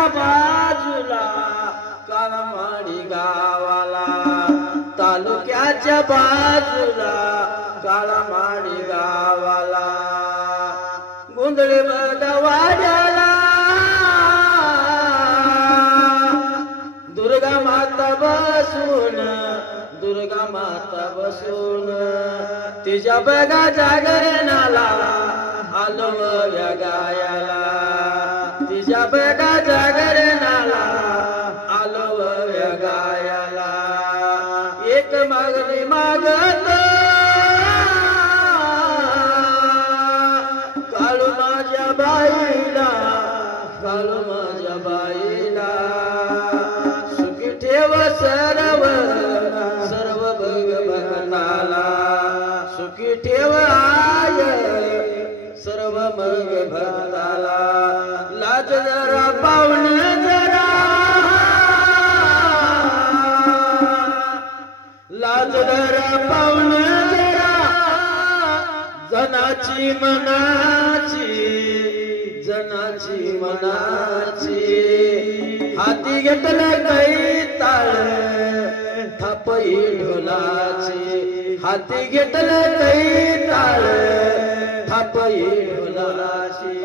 तालुक्याच्या बाजूला काळमाडी गावाला, तालुक्याच्या बाजूला काळमाडी गावाला, गोंधळी बदवाड्याला दुर्गा माता बसून, दुर्गा माता बसून तिच्या बघा जागरणाला आलो या गायाला, तिच्या बघा जागरणाला आलो या गायाला. एक मागणी मागत काळू माझ्या बाईला, काळू माझ्या बाईला, सुखी ठेव सर्व सर्व भगवंताला, सुखी ठेव आय सर्व मग भक्ताला. लाज जरा पाहुणे जरा, लाज जरा पाहुणे जरा, जनाची मनाची, जनाची मनाची. हाती घेतलं काही ताळ थापई ढोलाची, हाती घेतलं काही ताळ थापई ढोलाची.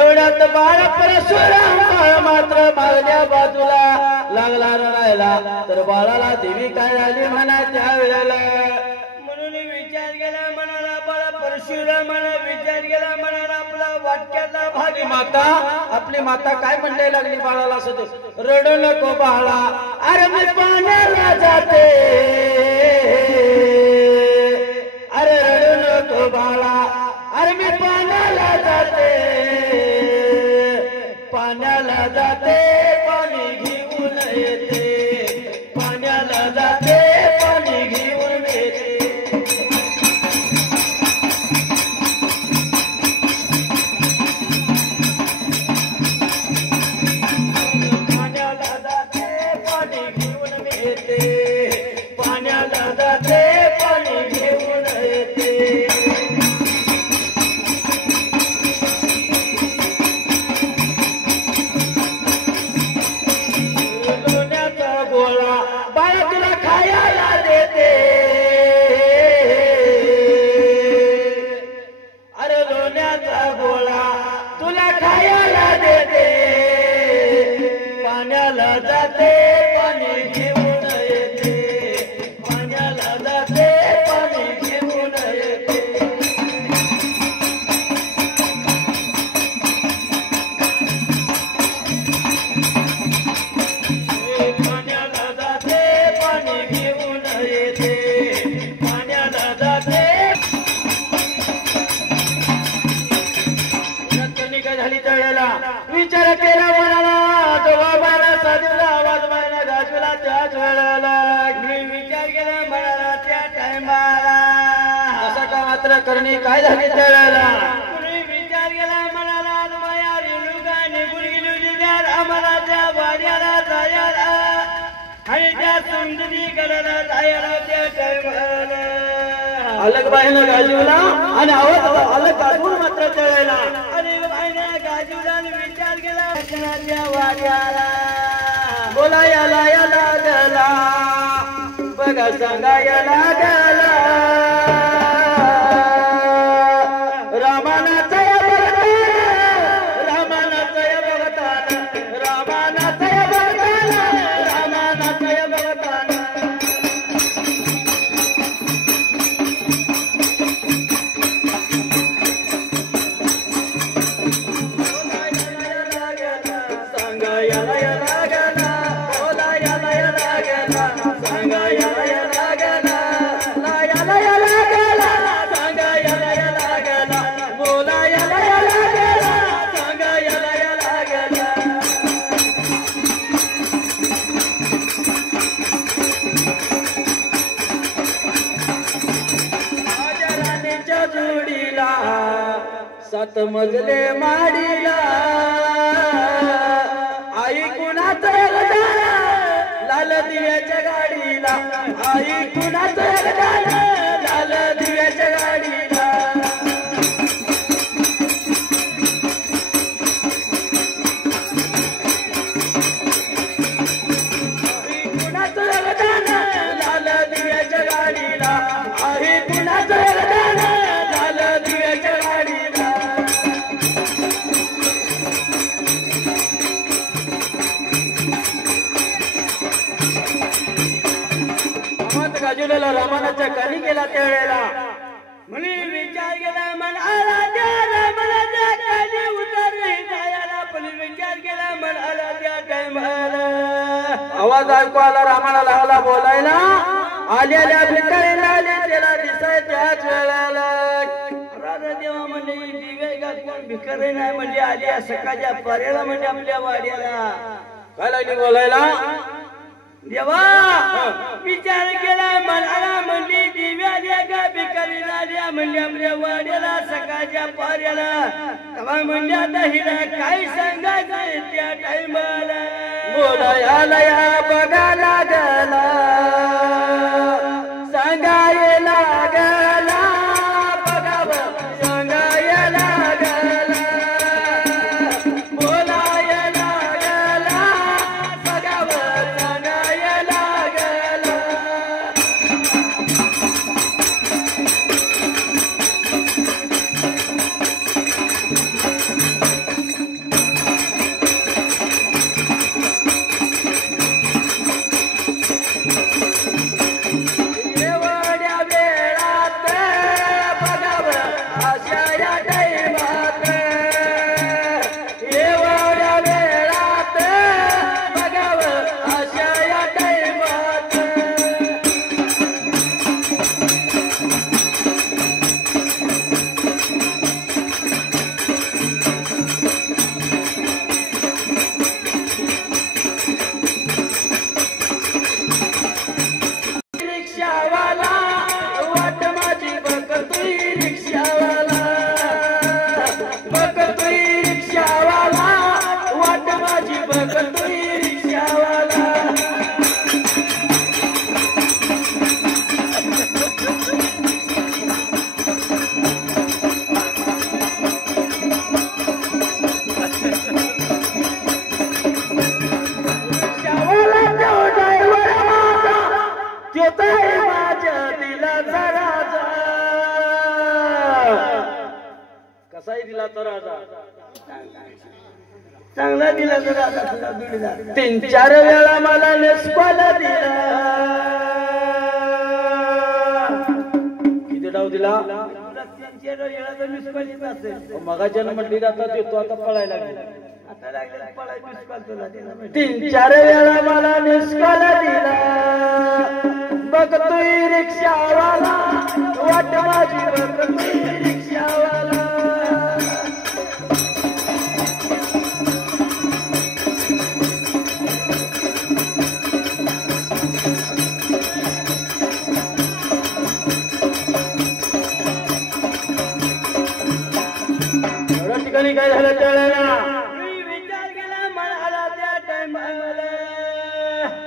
एवढ्यात बाळ परशुराम बाळ मात्र मागल्या बाजूला लागला रडायला. तर बाळाला देवी काय आली म्हणा त्या वेळेला. म्हणून विचार गेला मनाला बाळा परशुरामाला विचार गेला मनाला आपला वाक्याचा भाग. माता आपली माता काय म्हणले लागली बाळाला असं रडू नको बाळा अरे मी पाण्याला जाते. अरे रडू नको बाळा अरे मी पाण्याला जाते. पाण्याला जाते पाणी घेऊन येते. पाण्याला जाते पाणी घेऊन येते. पाण्याला जाते पाणी घेऊन येते. पाण्याला जाते पाणी घेऊन येते. गोळा बाळा तुला खायला देते. अरे लोण्याचा गोळा तुला खायला देते. पाण्याला जाते पाणी घेऊन येते. पाण्याला जाते पाणी घेऊन येते. पाण्याला जाते पाणी घेऊन येते. पाण्याला जाते. काय झाली त्यावेळेला विचार केला मनाला जबाबाला साधूला आवाज मारला गाजूला त्याच वेळेला. मी विचार केला मनाला त्या टायमाला असं का मात्र करणी काय झाली त्यावेळेला. कुणी विचार केला मनाला माया रेणुका निघून गेली आम्हाला त्या वाड्याला जायला आणि त्या सुंदरी गडाला जायला त्या टायमाला. अलग बाईनं गाजवला आणि आवाज अलग गाजवून मात्र त्यावेळेला. अरे बाईने गाजूला विचार केला त्या वाड्याला. बोलायला याला गला बघा सांगायला गला. रामानाचा या बघताना रामानाचा या बघताना रामानाचा या बघताना रामानाचा या बघताना. सांगायला याला गला बोलायला याला गला सांगायला याला गला लायाला याला गला सांगायला याला गला बोलायला याला गला सांगायला याला गला. माझ्या राणीच्या जोडीला 7 मजले माडीला आई कुणाचं योगदान लाल दिव्याच्या गाडीला. आई कुणाचं योगदान लाल दिव्याच्या गाडीला. आई कुणाचं योगदान लाल दिव्याच्या गाडीला. आई कुणाचं योगदान लाल दिव्याच्या गाडीला. गाजवलेला रामानाच्या कानी केला त्यावेळेला. म्हणे विचार केला मनाला त्या मला त्या काली उतरली जायला. पण विचार केला मनाला त्या टायमाला. आवाज ऐकू आला रामाला लागला बोलायला. आलेल्या भिकारीला आले त्याला दिसाय त्याच वेळेला. राधा देवा म्हणजे दिवे का कोण भिकारी नाही म्हणजे आली सकाळच्या पर्याला म्हणजे आपल्या वाड्याला. काय लागली बोलायला. देवा विचार केला मनाला म्हणजे दिव्या का भिकारी आल्या म्हणजे आपल्या वाड्याला सकाळच्या पर्याला. तेव्हा म्हणजे आता हिला काय सांगायचं त्या टायमाला. बोलायला या बघा लागला सांगायला लागला बघा सांगायला लागला. बोलायला लागला बघा सांगायला लागला. कसाही दिला तर राजा चांगला दिला तर आता तुला जोडीदार 3-4 वेळा मला नेसपाला दिला किती डाव दिला तुला 3-4 वेळा तर मिसकॉलीच असेल मगाच्या म्हटली जाता देतो आता पळायला लागला आता लागला पळाय मिसकॉल तुला दिला 3-4 वेळा मला नेसपाला दिला बघतोय रिक्षावाला वाट माझी बघतोय रिक्षावाला ठिकाणी काय झालं त्यावेळेला मी विचार केला मनाला त्या टाइमला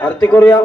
आरती करूया